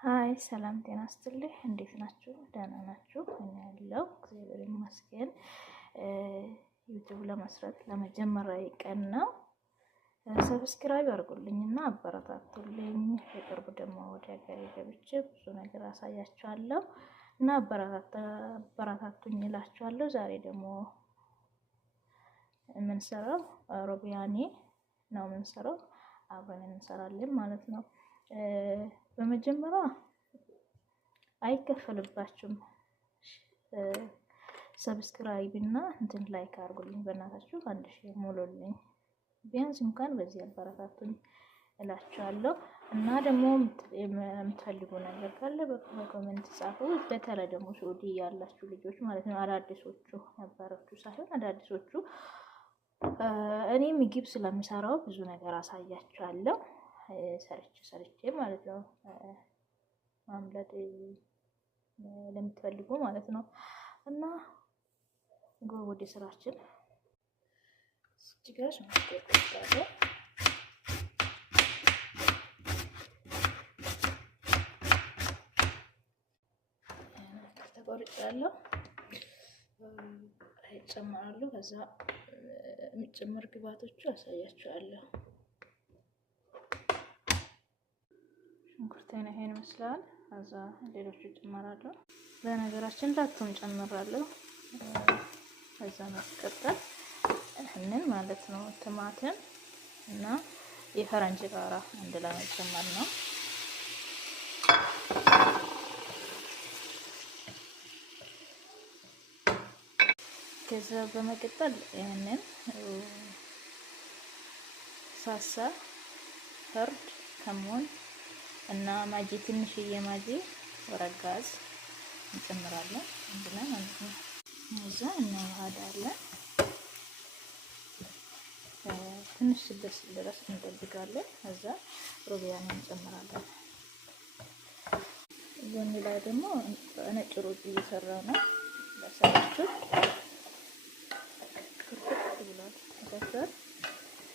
ሃይ ሰላም ጤና ይስጥልኝ። እንዴት ናችሁ? ደህና ናችሁ? እኔ ያለው እግዚአብሔር ይመስገን። ዩቲዩብ ለመስራት ለመጀመሪያ ቀን ነው። ሰብስክራይብ አድርጉልኝና አበረታቱልኝ። በቅርቡ ደግሞ ወደ ሀገሬ ገብቼ ብዙ ነገር አሳያችኋለሁ እና አበረታቱኝ እላችኋለሁ። ዛሬ ደግሞ የምንሰራው ሮቢያኔ ነው የምንሰራው፣ አብረን እንሰራለን ማለት ነው። በመጀመሪያ አይከፈልባችሁም። ሰብስክራይብ እና እንትን ላይክ አድርጉልኝ በእናታችሁ፣ 1000 ሙሉልኝ ቢያንስ እንኳን በዚህ አበረታቱኝ እላችኋለሁ። እና ደግሞ የምትፈልጉ ነገር ካለ በኮሜንት ጻፉ። በተለይ ደግሞ ሳውዲ ያላችሁ ልጆች ማለት ነው፣ አዳዲሶቹ ነበራችሁ ሳይሆን አዳዲሶቹ፣ እኔ ምግብ ስለምሰራው ብዙ ነገር አሳያችኋለሁ። ሰርቼ ማለት ነው፣ ማምለጥ ለምትፈልጉ ማለት ነው። እና ወደ ስራችን እጅጋሽ ማስተካከል ተቆርጫለሁ፣ አይጨምራለሁ። ከዛ የሚጨምር ግብአቶቹ አሳያችኋለሁ። ሽንኩርቴን ይሄን ይመስላል። ከዛ ሌሎቹ ጨምራለሁ። በነገራችን ላቱም ጨምራለሁ። ከዛ ማስቀጠል ይሄንን ማለት ነው፣ ቲማቲም እና የፈረንጅ ቃሪያ አንድ ላይ መጨመር ነው። ከዛ በመቀጠል ይሄንን ሳሳ፣ ፈርድ፣ ከሞን እና ማጂ፣ ትንሽዬ ማጂ፣ ወረጋዝ እንጨምራለን አንድ ላይ ማለት ነው። እዛ እናዋሃዳለን። ትንሽ ደስ ድረስ እንጠብቃለን። ከዛ ሮቢያን እንጨምራለን። ጎን ላይ ደግሞ ነጭ ሩዝ እየሰራው ነው ለሰራችሁ ክፍት ብሏል። ተከተል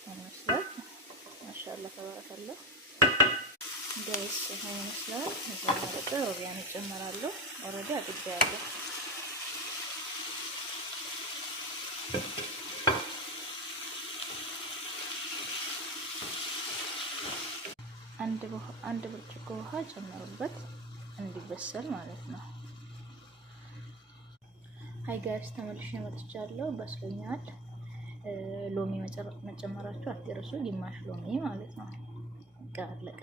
ይመስላል። ማሻአላ ተባረከለ ጋይስ፣ ይሄን ይመስላል። እዛ ማለት ሮቢያን እንጨምራለሁ። ኦሬዲ አጥቤያለሁ። አንድ ብርጭቆ ውሃ ጨምሩበት እንዲበሰል ማለት ነው። ሃይ ጋይስ፣ ተመልሼ መጥቻለሁ። በስሎኛል። ሎሚ መጨመራችሁ አትርሱ። ግማሽ ሎሚ ማለት ነው። አለቀ።